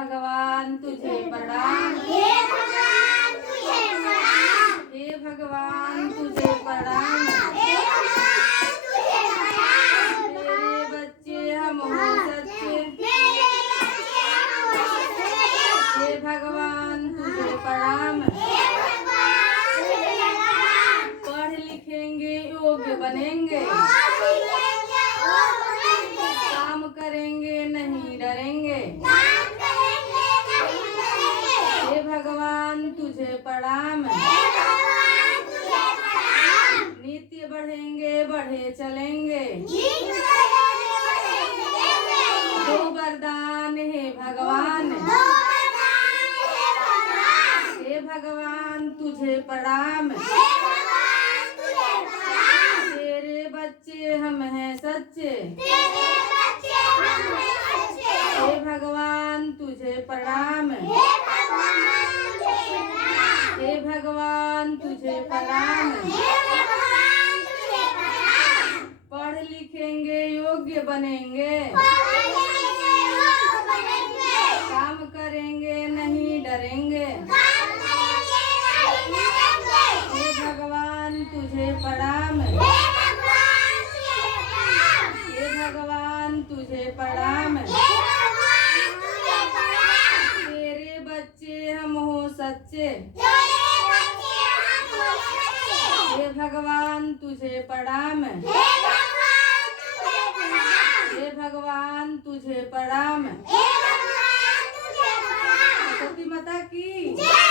भगवान तुझे प्रणाम। हे भगवान तुझे प्रणाम। हे भगवान तुझे प्रणाम। हे भगवान तुझे प्रणाम। तेरे बच्चे हम हो सच्चे। मेरे बच्चे हम हो सच्चे। हे भगवान तुझे प्रणाम। हे भगवान तुझे प्रणाम। पढ़ लिखेंगे योग्य बनेंगे। पढ़ लिखेंगे और बनेंगे। काम करेंगे नहीं डरेंगे। काम करेंगे नहीं डरेंगे। हे भगवान तुझे प्रणाम। हे भगवान तुझे प्रणाम। नित्य बढ़ेंगे बढ़े चलेंगे। नीत बढ़ेंगे बढ़े चलेंगे। दो वरदान हे भगवान। दो वरदान हे भगवान। हे भगवान तुझे प्रणाम। हे भगवान तुझे प्रणाम। तेरे बच्चे हम हैं सच्चे। तेरे बच्चे हम हैं सच्चे। हे भगवान तुझे प्रणाम। हे भगवान तुझे प्रणाम। हे भगवान तुझे प्रणाम। हे भगवान तुझे प्रणाम। पढ़ लिखेंगे योग्य बनेंगे। पढ़ लिखेंगे और बनेंगे। काम करेंगे नहीं डरेंगे। काम करेंगे नहीं डरेंगे। हे भगवान तुझे प्रणाम। हे भगवान तुझे प्रणाम। हे भगवान तुझे प्रणाम। हे भगवान तुझे प्रणाम। तेरे बच्चे हम हो सच्चे। तेरे बच्चे हम हो सच्चे। हे भगवान तुझे प्रणाम। हे भगवान तुझे प्रणाम। हे भगवान तुझे प्रणाम। हे भगवान तुझे प्रणाम। सरस्वती माता की जय।